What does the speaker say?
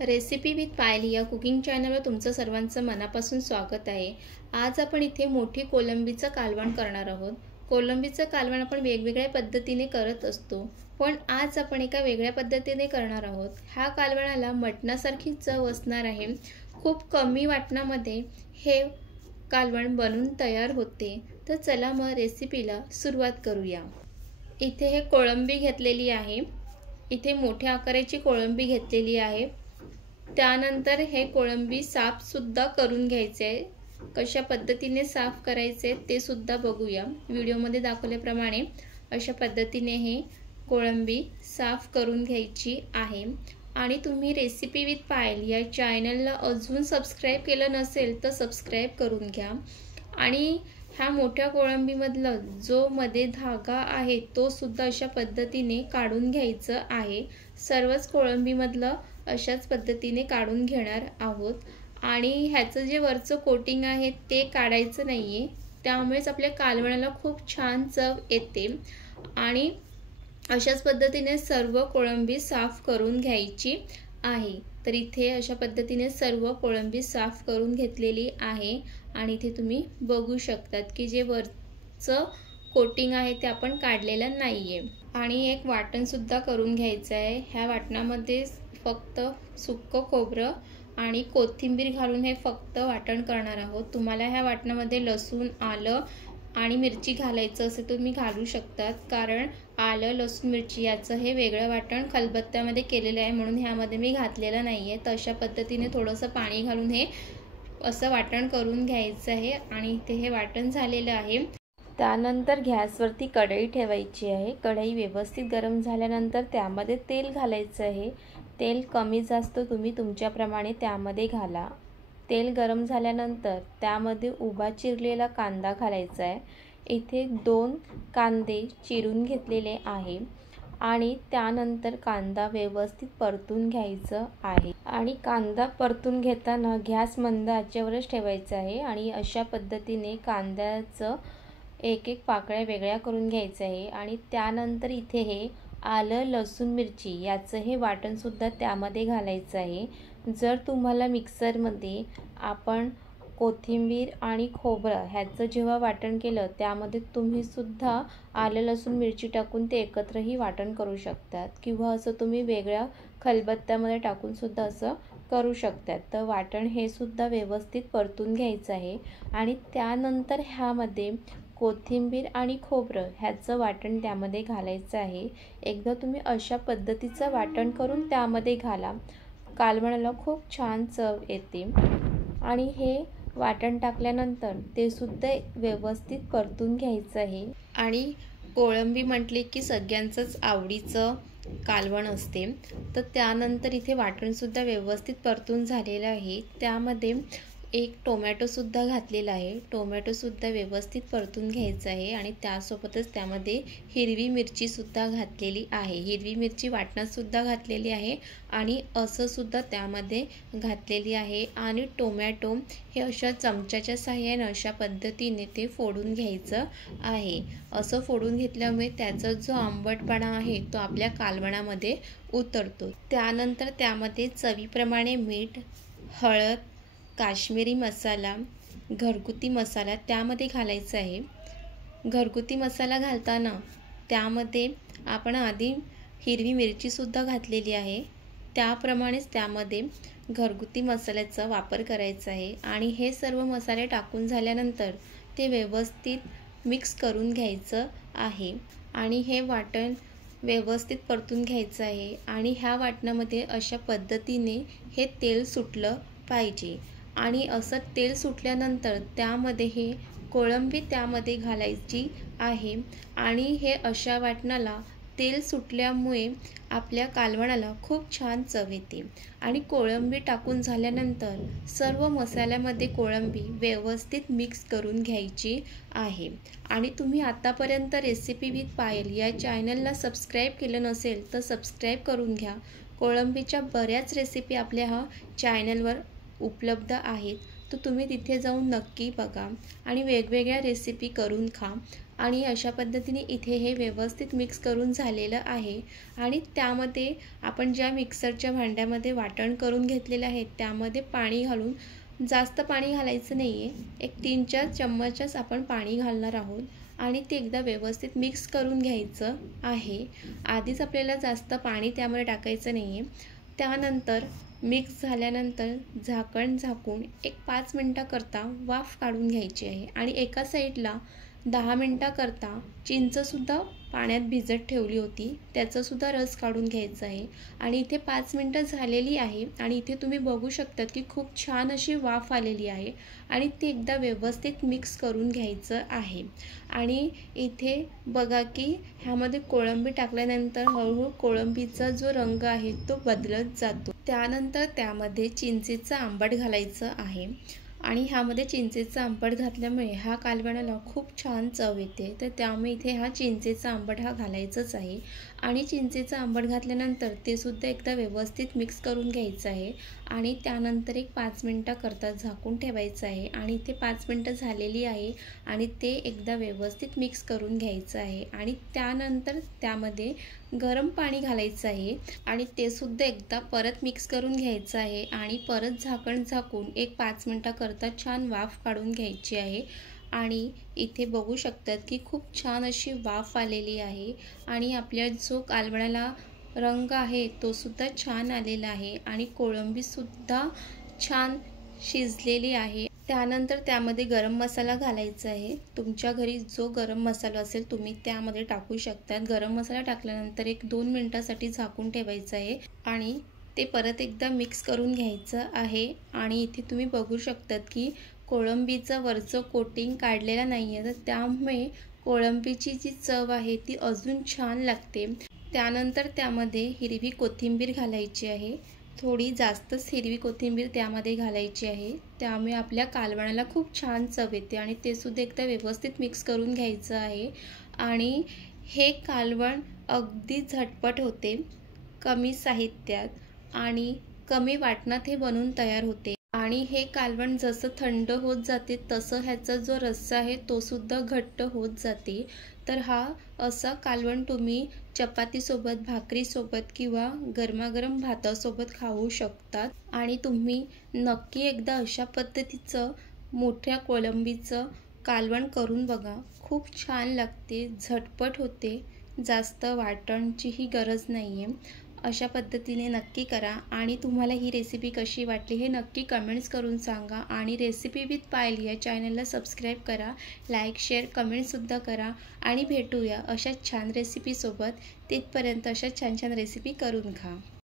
Recipe with पायली या cooking चॅनलवर तुमचं सर्वांचं मनापासून स्वागत आहे। आज आपण इथे मोठी कोलंबीचं कालवण करणार आहोत। कोलंबीचं कालवण आपण वेगवेगळ्या पद्धतीने करत असतो, पण आज आपण एका वेगळ्या पद्धतीने करणार आहोत। ह्या कालवणाला मटणासारखी चव असणार आहे। खूप कमी वाटणामध्ये हे कालवण बनून तयार होते। तर चला मग रेसिपीला सुरुवात करूया। इथे हे कोळंबी घेतलेली आहे। इथे मोठ्या आकाराची कोळंबी घेतलेली आहे। त्यानंतर हे कोळंबी साफ सुद्धा करून घ्यायचे आहे। कशा पद्धतीने साफ करायचे ते सुद्धा बघूया। व्हिडिओमध्ये दाखवल्याप्रमाणे अशा पद्धतीने हे कोळंबी साफ करून घ्यायची आहे। आणि तुम्ही रेसिपी विथ पायल या चॅनलला अजून सबस्क्राइब केलं नसेल तर सबस्क्राइब करून घ्या। आणि ह्या मोठ्या कोळंबीमधला जो मध्ये धागा आहे तो सुद्धा अशा पद्धतीने काढून घ्यायचं आहे। सर्वच कोळंबीमधलं अशाच पद्धतीने काढून घेणार आहोत। आणि ह्याचं जे वरचं कोटिंग आहे ते काढायचं नाहीये, त्यामुळेच आपल्या कालवणाला खूप छान चव येते। आणि अशाच पद्धतीने सर्व कोळंबी साफ करून घ्यायची आहे। तर इथे अशा पद्धतीने सर्व कोळंबी साफ करून घेतलेली आहे। आणि इथे तुम्ही बघू शकतात की जे वरचं कोटिंग आहे ते आपण काढलेलं नाहीये। आणि एक वाटण सुद्धा करून घ्यायचं आहे। ह्या वाटणामध्ये फक्त सुक्क खोबरं आणि कोथिंबीर घालून हे फक्त वाटण करणार आहोत। तुम्हाला ह्या वाटणामध्ये लसूण, आलं आणि मिरची घालायचं असेल तुम्ही घालू शकतात, कारण आलं, लसूण, मिरची याचं हे वेगळं वाटण खलबत्त्यामध्ये केलेलं आहे, म्हणून ह्यामध्ये मी घातलेलं नाहीये। तर अशा पद्धतीने थोडंसं पाणी घालून हे असं वाटण करून घ्यायचं आहे। आणि इथे हे वाटण झालेलं आहे। त्यानंतर गॅसवरती कढई ठेवायची आहे। कढई व्यवस्थित गरम झाल्यानंतर त्यामध्ये तेल घालायचं आहे। तेल कमी जास्त तुम्ही तुमच्याप्रमाणे त्यामध्ये घाला। तेल गरम झाल्यानंतर त्यामध्ये उभा चिरलेला कांदा घालायचा आहे। इथे 2 कांदे चिरून घेतलेले आहे। आणि त्यानंतर कांदा व्यवस्थित परतून घ्यायचं आहे। आणि कांदा परतून घेताना गॅस मंद आचेवरच ठेवायचा आहे। आणि अशा पद्धतीने कांद्याचं एक एक पाकळ्या वेगळ्या करून घ्यायचं आहे। आणि त्यानंतर इथे हे आलं, लसूण, मिरची याचं हे वाटण सुद्धा त्यामध्ये घालायचं आहे। जर तुम्हाला मिक्सरमध्ये आपण कोथिंबीर आणि खोबरं ह्याचं जेव्हा वाटण केलं त्यामध्ये तुम्ही सुद्धा आलं, लसूण, मिरची टाकून ते एकत्रही वाटण करू शकतात, किंवा असं तुम्ही वेगळ्या खलबत्त्यामध्ये टाकून सुद्धा असं करू शकतात। तर वाटण हे सुद्धा व्यवस्थित परतून घ्यायचं आहे। आणि त्यानंतर ह्यामध्ये कोथिंबीर आणि खोबरं ह्याचं वाटण त्यामध्ये घालायचं आहे। एकदा तुम्ही अशा पद्धतीचं वाटण करून त्यामध्ये घाला, कालवणाला खूप छान चव येते। आणि हे वाटण टाकल्यानंतर ते सुद्धा व्यवस्थित परतून घ्यायचं आहे। आणि कोळंबी म्हटली की सगळ्यांचंच आवडीचं कालवण असते। तर त्यानंतर इथे वाटण सुद्धा व्यवस्थित परतून झालेलं आहे। त्यामध्ये एक टोमॅटो सुद्धा घातलेला आहे। टोमॅटो सुद्धा व्यवस्थित परतून घ्यायचं आहे। आणि त्यासोबतच त्यामध्ये हिरवी मिरची सुद्धा घातलेली आहे। हिरवी मिरची वाटणात सुद्धा घातलेली आहे आणि असं सुद्धा त्यामध्ये घातलेली आहे। आणि टोमॅटो हे अशा चमच्याच्या साहाय्याने अशा पद्धतीने ते फोडून घ्यायचं आहे। असं फोडून घेतल्यामुळे त्याचा जो आंबटपणा आहे तो आपल्या कालवणामध्ये उतरतो। त्यानंतर त्यामध्ये चवीप्रमाणे मीठ, हळद, काश्मीरी मसाला, घरगुती मसाला त्यामध्ये घालायचा आहे। घरगुती मसाला घालताना त्यामध्ये आपण आधी हिरवी मिरची सुद्धा घातलेली आहे, त्याप्रमाणेच त्यामध्ये घरगुती मसाल्याचा वापर करायचा आहे। आणि हे सर्व मसाले टाकून झाल्यानंतर ते व्यवस्थित मिक्स करून घ्यायचं आहे। आणि हे वाटण व्यवस्थित परतून घ्यायचं आहे। आणि ह्या वाटणामध्ये अशा पद्धतीने हे तेल सुटलं पाहिजे। आणि असं तेल सुटल्यानंतर त्यामध्ये हे कोळंबी त्यामध्ये घालायची आहे। आणि हे अशा वाटणाला तेल सुटल्यामुळे आपल्या कालवणाला खूप छान चव येते। आणि कोळंबी टाकून झाल्यानंतर सर्व मसाल्यामध्ये कोळंबी व्यवस्थित मिक्स करून घ्यायची आहे। आणि तुम्ही आतापर्यंत रेसिपी विथ पायल या चॅनलला सबस्क्राइब केलं नसेल तर सबस्क्राइब करून घ्या। कोळंबीच्या बऱ्याच रेसिपी आपल्या ह्या चॅनलवर उपलब्ध आहेत, तर तुम्ही तिथे जाऊन नक्की बघा आणि वेगवेगळ्या रेसिपी करून खा। आणि अशा पद्धतीने इथे हे व्यवस्थित मिक्स करून झालेलं आहे। आणि त्यामध्ये आपण ज्या मिक्सरच्या भांड्यामध्ये वाटण करून घेतलेलं आहे त्यामध्ये पाणी घालून, जास्त पाणी घालायचं नाही आहे, एक 3-4 चम्मचच आपण पाणी घालणार आहोत आणि ते एकदा व्यवस्थित मिक्स करून घ्यायचं आहे। आधीच आपल्याला जास्त पाणी त्यामध्ये टाकायचं नाही आहे। त्यानंतर मिक्स झाल्यानंतर झाकण झाकून एक 5 मिनिटाकरता वाफ काढून घ्यायची आहे। आणि एका साईडला 10 मिनिटाकरता चिंचसुद्धा पाण्यात भिजत ठेवली होती, त्याचासुद्धा रस काढून घ्यायचा आहे। आणि इथे 5 मिनिटं झालेली आहे आणि इथे तुम्ही बघू शकतात की खूप छान अशी वाफ आलेली आहे आणि ते एकदा व्यवस्थित मिक्स करून घ्यायचं आहे। आणि इथे बघा की ह्यामध्ये कोळंबी टाकल्यानंतर हळूहळू कोळंबीचा जो रंग आहे तो बदलत जातो। त्यानंतर त्यामध्ये चिंचेचं आंबट घालायचं आहे आणि ह्यामध्ये चिंचेचं आंबट घातल्यामुळे ह्या कालवणाला खूप छान चव येते, तर त्यामुळे इथे हा चिंचेचा आंबट हा घालायचाच आहे। आणि चिंचेचं आंबट घातल्यानंतर ते सुद्धा एकदा व्यवस्थित मिक्स करून घ्यायचं आहे आणि त्यानंतर एक 5 मिनिटाकरता झाकून ठेवायचं आहे। आणि इथे 5 मिनिटं झालेली आहे आणि ते एकदा व्यवस्थित मिक्स करून घ्यायचं आहे। आणि त्यानंतर त्यामध्ये गरम पाणी घालायचं आहे आणि ते सुद्धा एकदा परत मिक्स करून घ्यायचं आहे आणि परत झाकण झाकून एक 5 मिनिटाकरता छान वाफ काढून घ्यायची आहे। आणि इथे बघू शकतात की खूप छान अशी वाफ आलेली आहे आणि आपल्या जो कालवणाला रंग आहे तो सुद्धा छान आलेला आहे आणि कोळंबीसुद्धा छान शिजलेली आहे। त्यानंतर त्यामध्ये गरम मसाला घालायचा आहे। तुमच्या घरी जो गरम मसाला असेल तुम्ही त्यामध्ये टाकू शकतात। गरम मसाला टाकल्यानंतर एक 2 मिनिटासाठी झाकून ठेवायचं आहे आणि ते परत एकदा मिक्स करून घ्यायचं आहे। आणि इथे तुम्ही बघू शकतात की कोळंबीचं वरचं कोटिंग काढलेलं नाही आहे, तर त्यामुळे कोळंबीची जी चव आहे ती अजून छान लागते। त्यानंतर त्यामध्ये हिरवी कोथिंबीर घालायची आहे, थोडी जास्तच हिरवी कोथिंबीर त्यामध्ये घालायची आहे, त्यामुळे आपल्या कालवणाला खूप छान चव येते। आणि ते सुद्धा एकदा व्यवस्थित मिक्स करून घ्यायचं आहे। आणि हे कालवण अगदी झटपट होते, कमी साहित्यात आणि कमी वाटणात हे बनून तयार होते। आणि हे कालवण जसं थंड होत जाते तसं ह्याचा जो रस्सा आहे तो सुद्धा घट्ट होत जाते। तर हा असा कालवण तुम्ही चपातीसोबत, भाकरीसोबत किंवा गरमागरम भातासोबत खाऊ शकतात। आणि तुम्ही नक्की एकदा अशा पद्धतीचं मोठ्या कोळंबीचं कालवण करून बघा, खूप छान लागते, झटपट होते, जास्त वाटणचीही गरज नाही आहे। अशा पद्धतीने नक्की करा आणि तुम्हाला ही रेसिपी कशी वाटली हे नक्की कमेंट्स करून सांगा। आणि रेसिपी विथ पायल या चॅनलला सबस्क्राईब करा, लाईक, शेअर, कमेंटसुद्धा करा आणि भेटूया अशा छान रेसिपीसोबत। तिथपर्यंत अशा छान छान रेसिपी करून खा।